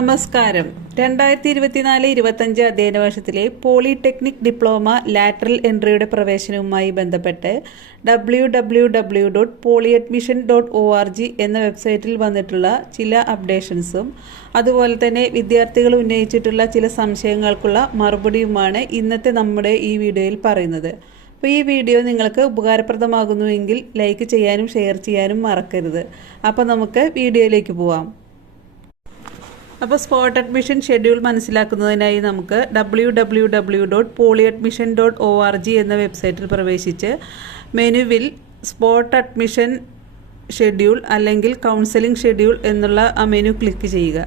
നമസ്കാരം. 2024-25 അധ്യയന വർഷത്തിലെ പോളിടെക്നിക് ഡിപ്ലോമ ലാറ്ററൽ എൻട്രിയുടെ പ്രവേശനവുമായി ബന്ധപ്പെട്ട് www.polyadmission.org എന്ന വെബ്സൈറ്റിൽ വന്നിട്ടുള്ള ചില അപ്ഡേഷൻസും അതുപോലെ തന്നെ വിദ്യാർത്ഥികൾ ഉന്നയിച്ചിട്ടുള്ള ചില സംശയങ്ങൾക്കുള്ള മറുപടിയുമാണ് ഇന്നത്തെ നമ്മുടെ ഈ വീഡിയോയിൽ പറയുന്നത്. അപ്പോൾ ഈ വീഡിയോ നിങ്ങൾക്ക് ഉപകാരപ്രദമാകുന്നുവെങ്കിൽ ലൈക്ക് ചെയ്യാനും ഷെയർ ചെയ്യാനും മറക്കരുത്. അപ്പോൾ നമുക്ക് വീഡിയോയിലേക്ക് പോവാം. അപ്പോൾ സ്പോട്ട് അഡ്മിഷൻ ഷെഡ്യൂൾ മനസ്സിലാക്കുന്നതിനായി നമുക്ക് www.polyadmission.org എന്ന വെബ്സൈറ്റിൽ പ്രവേശിച്ച് മെനുവിൽ സ്പോട്ട് അഡ്മിഷൻ ഷെഡ്യൂൾ അല്ലെങ്കിൽ കൗൺസിലിംഗ് ഷെഡ്യൂൾ എന്നുള്ള ആ മെനു ക്ലിക്ക് ചെയ്യുക.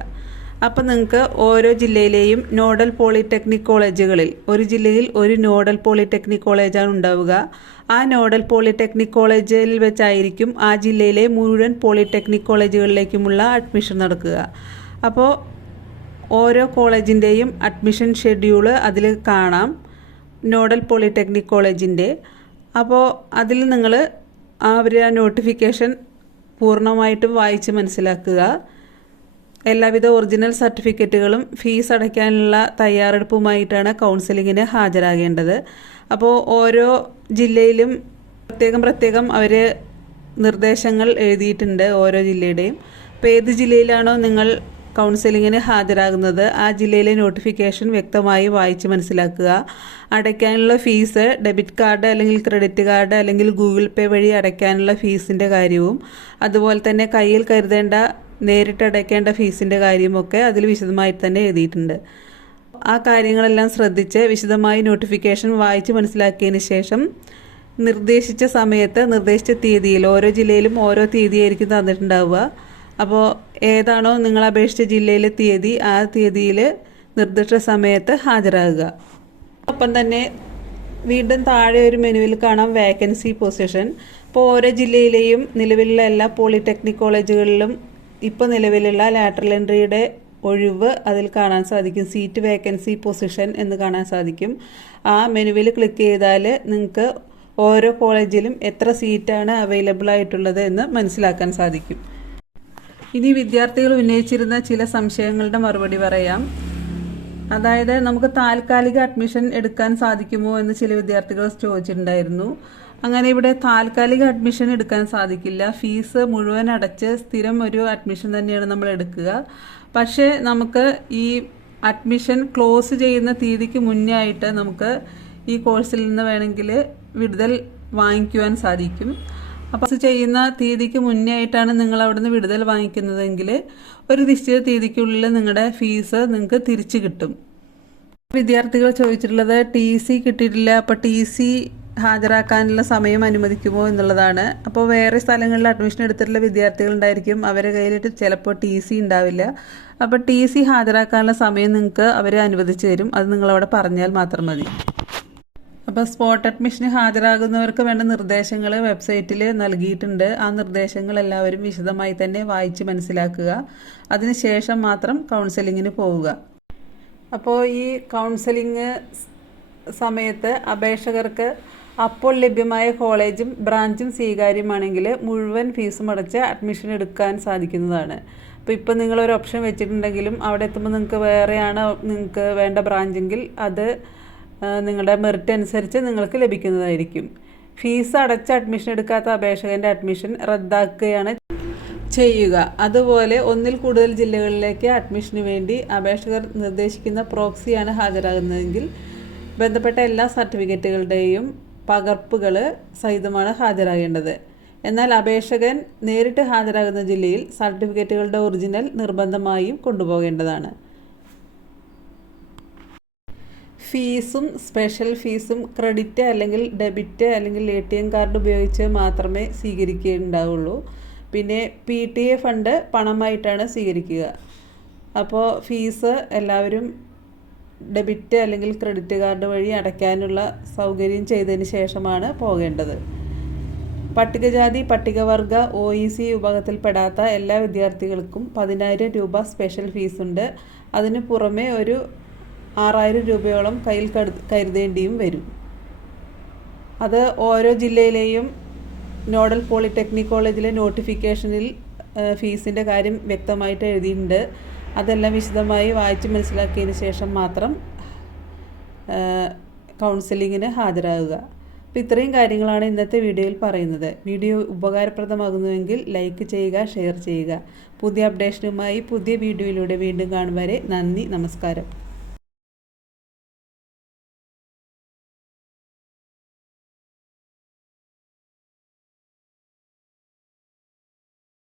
അപ്പോൾ നിങ്ങൾക്ക് ഓരോ ജില്ലയിലെയും നോഡൽ പോളിടെക്നിക് കോളേജുകളിൽ ഒരു ജില്ലയിൽ ഒരു നോഡൽ പോളിടെക്നിക് കോളേജാണ് ഉണ്ടാവുക. ആ നോഡൽ പോളിടെക്നിക് കോളേജിൽ വെച്ചായിരിക്കും ആ ജില്ലയിലെ മുഴുവൻ പോളിടെക്നിക് കോളേജുകളിലേക്കുമുള്ള അഡ്മിഷൻ നടക്കുക. അപ്പോൾ ഓരോ കോളേജിൻ്റെയും അഡ്മിഷൻ ഷെഡ്യൂള് അതിൽ കാണാം, നോഡൽ പോളിടെക്നിക് കോളേജിൻ്റെ. അപ്പോൾ അതിൽ നിങ്ങൾ ആ നോട്ടിഫിക്കേഷൻ പൂർണ്ണമായിട്ടും വായിച്ച് മനസ്സിലാക്കുക. എല്ലാവിധ ഒറിജിനൽ സർട്ടിഫിക്കറ്റുകളും ഫീസ് അടയ്ക്കാനുള്ള തയ്യാറെടുപ്പുമായിട്ടാണ് കൗൺസിലിങ്ങിന് ഹാജരാകേണ്ടത്. അപ്പോൾ ഓരോ ജില്ലയിലും പ്രത്യേകം അവർ നിർദ്ദേശങ്ങൾ എഴുതിയിട്ടുണ്ട് ഓരോ ജില്ലയുടെയും. അപ്പോൾ ഏത് ജില്ലയിലാണോ നിങ്ങൾ കൗൺസിലിങ്ങിന് ഹാജരാകുന്നത് ആ ജില്ലയിലെ നോട്ടിഫിക്കേഷൻ വ്യക്തമായി വായിച്ച് മനസ്സിലാക്കുക. അടയ്ക്കാനുള്ള ഫീസ് ഡെബിറ്റ് കാർഡ് അല്ലെങ്കിൽ ക്രെഡിറ്റ് കാർഡ് അല്ലെങ്കിൽ ഗൂഗിൾ പേ വഴി അടയ്ക്കാനുള്ള ഫീസിൻ്റെ കാര്യവും അതുപോലെ തന്നെ കയ്യിൽ കരുതേണ്ട നേരിട്ട് അടയ്ക്കേണ്ട ഫീസിൻ്റെ കാര്യമൊക്കെ അതിൽ വിശദമായി തന്നെ എഴുതിയിട്ടുണ്ട്. ആ കാര്യങ്ങളെല്ലാം ശ്രദ്ധിച്ച് വിശദമായി നോട്ടിഫിക്കേഷൻ വായിച്ച് മനസ്സിലാക്കിയതിന് ശേഷം നിർദ്ദേശിച്ച സമയത്ത് നിർദ്ദേശിച്ച തീയതിയിൽ ഓരോ ജില്ലയിലും ഓരോ തീയതിയായിരിക്കും തന്നിട്ടുണ്ടാവുക. അപ്പോൾ ഏതാണോ നിങ്ങൾ അപേക്ഷിച്ച ജില്ലയിലെ തീയതി ആ തീയതിയിൽ നിർദ്ദിഷ്ട സമയത്ത് ഹാജരാകുക. ഒപ്പം തന്നെ വീണ്ടും താഴെ ഒരു മെനുവിൽ കാണാം വേക്കൻസി പൊസിഷൻ. അപ്പോൾ ഓരോ ജില്ലയിലെയും നിലവിലുള്ള എല്ലാ പോളിടെക്നിക് കോളേജുകളിലും ഇപ്പോൾ നിലവിലുള്ള ലാറ്ററൽ എൻട്രിയുടെ ഒഴിവ് അതിൽ കാണാൻ സാധിക്കും. സീറ്റ് വേക്കൻസി പൊസിഷൻ എന്ന് കാണാൻ സാധിക്കും. ആ മെനുവിൽ ക്ലിക്ക് ചെയ്താൽ നിങ്ങൾക്ക് ഓരോ കോളേജിലും എത്ര സീറ്റാണ് അവൈലബിൾ ആയിട്ടുള്ളത് എന്ന് മനസ്സിലാക്കാൻ സാധിക്കും. ഇനി വിദ്യാർത്ഥികൾ ഉന്നയിച്ചിരുന്ന ചില സംശയങ്ങളുടെ മറുപടി പറയാം. അതായത് നമുക്ക് താൽക്കാലിക അഡ്മിഷൻ എടുക്കാൻ സാധിക്കുമോ എന്ന് ചില വിദ്യാർത്ഥികൾ ചോദിച്ചിട്ടുണ്ടായിരുന്നു. അങ്ങനെ ഇവിടെ താൽക്കാലിക അഡ്മിഷൻ എടുക്കാൻ സാധിക്കില്ല. ഫീസ് മുഴുവൻ അടച്ച് സ്ഥിരം ഒരു അഡ്മിഷൻ തന്നെയാണ് നമ്മൾ എടുക്കുക. പക്ഷേ നമുക്ക് ഈ അഡ്മിഷൻ ക്ലോസ് ചെയ്യുന്ന തീയതിക്ക് മുന്നേ ആയിട്ട് നമുക്ക് ഈ കോഴ്സിൽ നിന്ന് വേണമെങ്കിൽ വിടുതൽ വാങ്ങിക്കുവാൻ സാധിക്കും. അപ്പോൾ ചെയ്യുന്ന തീയതിക്ക് മുന്നേ ആയിട്ടാണ് നിങ്ങൾ അവിടുന്ന് വിടുതൽ വാങ്ങിക്കുന്നതെങ്കിൽ ഒരു നിശ്ചിത തീയതിക്കുള്ളിൽ നിങ്ങളുടെ ഫീസ് നിങ്ങൾക്ക് തിരിച്ചു കിട്ടും. വിദ്യാർത്ഥികൾ ചോദിച്ചിട്ടുള്ളത് TC കിട്ടിയിട്ടില്ല, അപ്പോൾ TC ഹാജരാക്കാനുള്ള സമയം അനുവദിക്കുമോ എന്നുള്ളതാണ്. അപ്പോൾ വേറെ സ്ഥലങ്ങളിൽ അഡ്മിഷൻ എടുത്തിട്ടുള്ള വിദ്യാർത്ഥികൾ ഉണ്ടായിരിക്കും, അവരുടെ കയ്യിലിട്ട് ചിലപ്പോൾ TC ഉണ്ടാവില്ല. അപ്പോൾ TC ഹാജരാക്കാനുള്ള സമയം നിങ്ങൾക്ക് അവർ അനുവദിച്ചു തരും. അത് നിങ്ങളവിടെ പറഞ്ഞാൽ മാത്രം മതി. അപ്പോൾ സ്പോട്ട് അഡ്മിഷന് ഹാജരാകുന്നവർക്ക് വേണ്ട നിർദ്ദേശങ്ങൾ വെബ്സൈറ്റിൽ നൽകിയിട്ടുണ്ട്. ആ നിർദ്ദേശങ്ങൾ എല്ലാവരും വിശദമായി തന്നെ വായിച്ച് മനസ്സിലാക്കുക. അതിനുശേഷം മാത്രം കൗൺസിലിങ്ങിന് പോവുക. അപ്പോൾ ഈ കൗൺസിലിംഗ് സമയത്ത് അപേക്ഷകർക്ക് അപ്പോൾ ലഭ്യമായ കോളേജും ബ്രാഞ്ചും സ്വീകാര്യമാണെങ്കിൽ മുഴുവൻ ഫീസും അടച്ച് അഡ്മിഷൻ എടുക്കാൻ സാധിക്കുന്നതാണ്. അപ്പോൾ ഇപ്പോൾ നിങ്ങളൊരു ഓപ്ഷൻ വെച്ചിട്ടുണ്ടെങ്കിലും അവിടെ എത്തുമ്പോൾ നിങ്ങൾക്ക് വേറെയാണ് നിങ്ങൾക്ക് വേണ്ട ബ്രാഞ്ചെങ്കിൽ അത് നിങ്ങളുടെ മെറിറ്റ് അനുസരിച്ച് നിങ്ങൾക്ക് ലഭിക്കുന്നതായിരിക്കും. ഫീസ് അടച്ച് അഡ്മിഷൻ എടുക്കാത്ത അപേക്ഷകൻ്റെ അഡ്മിഷൻ റദ്ദാക്കുകയാണ് ചെയ്യുക. അതുപോലെ ഒന്നിൽ കൂടുതൽ ജില്ലകളിലേക്ക് അഡ്മിഷന് വേണ്ടി അപേക്ഷകർ നിർദ്ദേശിക്കുന്ന പ്രോക്സിയാണ് ഹാജരാകുന്നതെങ്കിൽ ബന്ധപ്പെട്ട എല്ലാ സർട്ടിഫിക്കറ്റുകളുടെയും പകർപ്പുകൾ സഹിതമാണ് ഹാജരാകേണ്ടത്. എന്നാൽ അപേക്ഷകൻ നേരിട്ട് ഹാജരാകുന്ന ജില്ലയിൽ സർട്ടിഫിക്കറ്റുകളുടെ ഒറിജിനൽ നിർബന്ധമായും കൊണ്ടുപോകേണ്ടതാണ്. ഫീസും സ്പെഷ്യൽ ഫീസും ക്രെഡിറ്റ് അല്ലെങ്കിൽ ഡെബിറ്റ് അല്ലെങ്കിൽ ATM കാർഡ് ഉപയോഗിച്ച് മാത്രമേ സ്വീകരിക്കുകയുണ്ടാവുള്ളൂ. പിന്നെ PTA ഫണ്ട് പണമായിട്ടാണ് സ്വീകരിക്കുക. അപ്പോൾ ഫീസ് എല്ലാവരും ഡെബിറ്റ് അല്ലെങ്കിൽ ക്രെഡിറ്റ് കാർഡ് വഴി അടയ്ക്കാനുള്ള സൗകര്യം ചെയ്തതിന് ശേഷമാണ് പോകേണ്ടത്. പട്ടികജാതി പട്ടികവർഗ OEC വിഭാഗത്തിൽപ്പെടാത്ത എല്ലാ വിദ്യാർത്ഥികൾക്കും 10,000 രൂപ സ്പെഷ്യൽ ഫീസുണ്ട്. അതിന് പുറമെ ഒരു 6,000 രൂപയോളം കയ്യിൽ കരുതേണ്ടിയും വരും. അത് ഓരോ ജില്ലയിലെയും നോഡൽ പോളിടെക്നിക് കോളേജിലെ നോട്ടിഫിക്കേഷനിൽ ഫീസിൻ്റെ കാര്യം വ്യക്തമായിട്ട് എഴുതിയിട്ടുണ്ട്. അതെല്ലാം വിശദമായി വായിച്ച് മനസ്സിലാക്കിയതിന് ശേഷം മാത്രം കൗൺസിലിങ്ങിന് ഹാജരാകുക. അപ്പോൾ ഇത്രയും കാര്യങ്ങളാണ് ഇന്നത്തെ വീഡിയോയിൽ പറയുന്നത്. വീഡിയോ ഉപകാരപ്രദമാകുന്നുവെങ്കിൽ ലൈക്ക് ചെയ്യുക, ഷെയർ ചെയ്യുക. പുതിയ അപ്ഡേഷനുമായി പുതിയ വീഡിയോയിലൂടെ വീണ്ടും കാണും വരെ നന്ദി, നമസ്കാരം.